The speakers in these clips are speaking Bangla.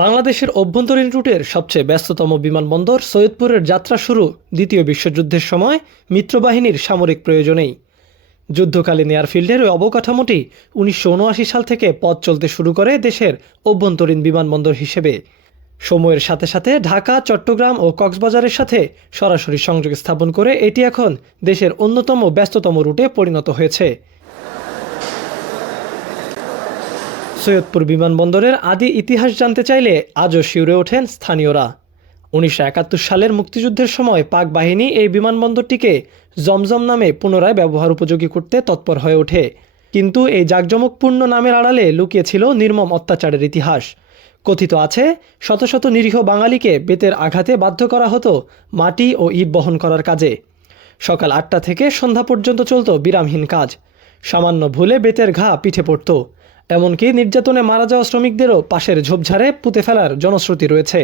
বাংলাদেশের অভ্যন্তরীণ রুটের সবচেয়ে ব্যস্ততম বিমানবন্দর সৈয়দপুরের যাত্রা শুরু দ্বিতীয় বিশ্বযুদ্ধের সময় মিত্রবাহিনীর সামরিক প্রয়োজনেই। যুদ্ধকালীন এয়ারফিল্ডের ওই অবকাঠামোটি উনিশশো উনআশি সাল থেকে পথ চলতে শুরু করে দেশের অভ্যন্তরীণ বিমানবন্দর হিসেবে। সময়ের সাথে সাথে ঢাকা, চট্টগ্রাম ও কক্সবাজারের সাথে সরাসরি সংযোগ স্থাপন করে এটি এখন দেশের অন্যতম ব্যস্ততম রুটে পরিণত হয়েছে। সৈয়দপুর বিমানবন্দরের আদি ইতিহাস জানতে চাইলে আজও শিউরে ওঠেন স্থানীয়রা। উনিশশো একাত্তর সালের মুক্তিযুদ্ধের সময় পাক বাহিনী এই বিমানবন্দরটিকে জমজম নামে পুনরায় ব্যবহার উপযোগী করতে তৎপর হয়ে ওঠে। কিন্তু এই জাঁকজমকপূর্ণ নামের আড়ালে লুকিয়েছিল নির্মম অত্যাচারের ইতিহাস। কথিত আছে, শত শত নিরীহ বাঙালিকে বেতের আঘাতে বাধ্য করা হতো মাটি ও ইট বহন করার কাজে। সকাল আটটা থেকে সন্ধ্যা পর্যন্ত চলত বিরামহীন কাজ। সামান্য ভুলে বেতের ঘা পিঠে পড়ত। এমনকি নির্যাতনে মারা যাওয়া শ্রমিকদেরও পাশের ঝোপঝাড়ে পুঁতে ফেলার জনশ্রুতি রয়েছে।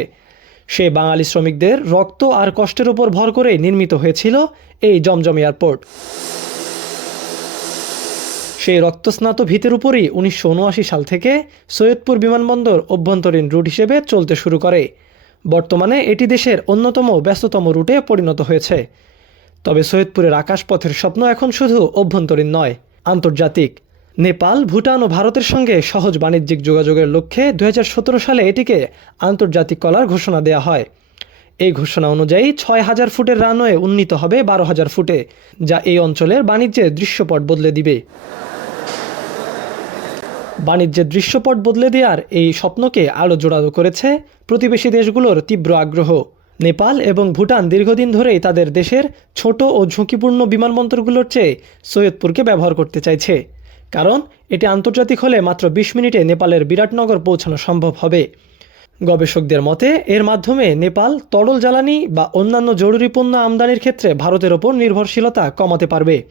সে বাঙালি শ্রমিকদের রক্ত আর কষ্টের উপর ভর করে নির্মিত হয়েছিল এই জমজম এয়ারপোর্ট। সেই রক্তস্নাত ভিতের উপরই উনিশশো উনআশি সাল থেকে সৈয়দপুর বিমানবন্দর অভ্যন্তরীণ রুট হিসেবে চলতে শুরু করে। বর্তমানে এটি দেশের অন্যতম ব্যস্ততম রুটে পরিণত হয়েছে। তবে সৈয়দপুরের আকাশপথের স্বপ্ন এখন শুধু অভ্যন্তরীণ নয়, আন্তর্জাতিক। নেপাল, ভুটান ও ভারতের সঙ্গে সহজ বাণিজ্যিক যোগাযোগের লক্ষ্যে দু হাজার সতেরো সালে এটিকে আন্তর্জাতিক কলার ঘোষণা দেওয়া হয়। এই ঘোষণা অনুযায়ী ছয় হাজার ফুটের রানওয়ে উন্নীত হবে বারো হাজার ফুটে, যা এই অঞ্চলের বাণিজ্যের দৃশ্যপট বদলে দিবে। বাণিজ্যের দৃশ্যপট বদলে দেওয়ার এই স্বপ্নকে আরও জোরালো করেছে প্রতিবেশী দেশগুলোর তীব্র আগ্রহ। নেপাল এবং ভুটান দীর্ঘদিন ধরেই তাদের দেশের ছোট ও ঝুঁকিপূর্ণ বিমানবন্দরগুলোর চেয়ে সৈয়দপুরকে ব্যবহার করতে চাইছে। কারণ এটি আন্তর্জাতিক হলে মাত্র বিশ মিনিটে নেপালের বিরাটনগর পৌঁছানো সম্ভব হবে। গবেষকদের মতে, এর মাধ্যমে নেপাল তরল জ্বালানি বা অন্যান্য জরুরি পণ্য আমদানির ক্ষেত্রে ভারতের ওপর নির্ভরশীলতা কমাতে পারবে।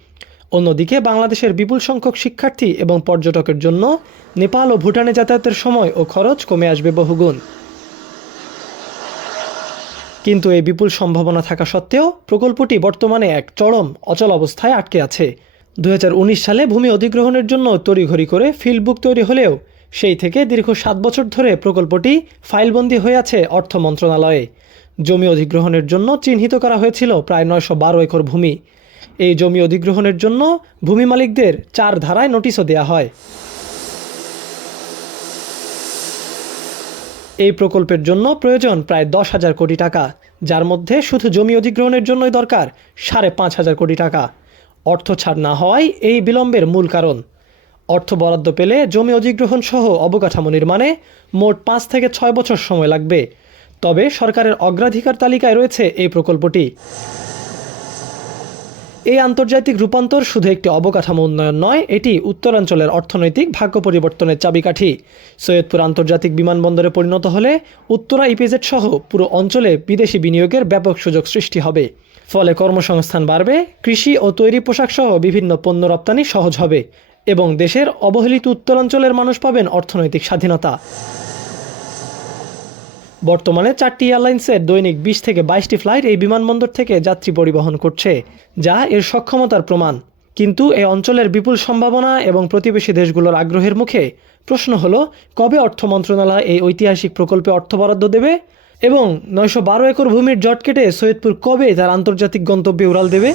অন্যদিকে, বাংলাদেশের বিপুল সংখ্যক শিক্ষার্থী এবং পর্যটকের জন্য নেপাল ও ভুটানে যাতায়াতের সময় ও খরচ কমে আসবে বহুগুণ। কিন্তু এই বিপুল সম্ভাবনা থাকা সত্ত্বেও প্রকল্পটি বর্তমানে এক চরম অচল অবস্থায় আটকে আছে। দু হাজার উনিশ সালে ভূমি অধিগ্রহণের জন্য তড়িঘড়ি করে ফিল্ড বুক তৈরি হলেও সেই থেকে দীর্ঘ সাত বছর ধরে প্রকল্পটি ফাইলবন্দি হয়ে আছে অর্থ মন্ত্রণালয়ে। জমি অধিগ্রহণের জন্য চিহ্নিত করা হয়েছিল প্রায় নয়শো বারো একর ভূমি। এই জমি অধিগ্রহণের জন্য ভূমি মালিকদের চার ধারায় নোটিশও দেওয়া হয়। এই প্রকল্পের জন্য প্রয়োজন প্রায় দশ হাজার কোটি টাকা, যার মধ্যে শুধু জমি অধিগ্রহণের জন্যই দরকার সাড়ে পাঁচ হাজার কোটি টাকা। অর্থ ছাড় না হওয়াই এই বিলম্বের মূল কারণ। অর্থ বরাদ্দ পেলে জমি অধিগ্রহণ সহ অবকাঠামো নির্মাণে মোট পাঁচ থেকে ছয় বছর সময় লাগবে। তবে সরকারের অগ্রাধিকার তালিকায় রয়েছে এই প্রকল্পটি। এই আন্তর্জাতিক রূপান্তর শুধু একটি অবকাঠামো উন্নয়ন নয়, এটি উত্তরাঞ্চলের অর্থনৈতিক ভাগ্য পরিবর্তনের চাবিকাঠি। সৈয়দপুর আন্তর্জাতিক বিমানবন্দরে পরিণত হলে উত্তরা ইপিজেড সহ পুরো অঞ্চলে বিদেশি বিনিয়োগের ব্যাপক সুযোগ সৃষ্টি হবে। ফলে কর্মসংস্থান বাড়বে, কৃষি ও তৈরি পোশাক সহ বিভিন্ন পণ্য রপ্তানি সহজ হবে এবং দেশের অবহেলিত উত্তরাঞ্চলের মানুষ পাবেন অর্থনৈতিক স্বাধীনতা। বর্তমানে চারটি এয়ারলাইন্সের দৈনিক বিশ থেকে বাইশটি ফ্লাইট এই বিমানবন্দর থেকে যাত্রী পরিবহন করছে, যা এর সক্ষমতার প্রমাণ। কিন্তু এই অঞ্চলের বিপুল সম্ভাবনা এবং প্রতিবেশী দেশগুলোর আগ্রহের মুখে প্রশ্ন হলো, কবে অর্থ মন্ত্রণালয় এই ঐতিহাসিক প্রকল্পে অর্থ বরাদ্দ দেবে? এবং নয়শো বারো একর ভূমির জট কেটে সৈয়দপুর কবে তার আন্তর্জাতিক গন্তব্যে উড়াল দেবে?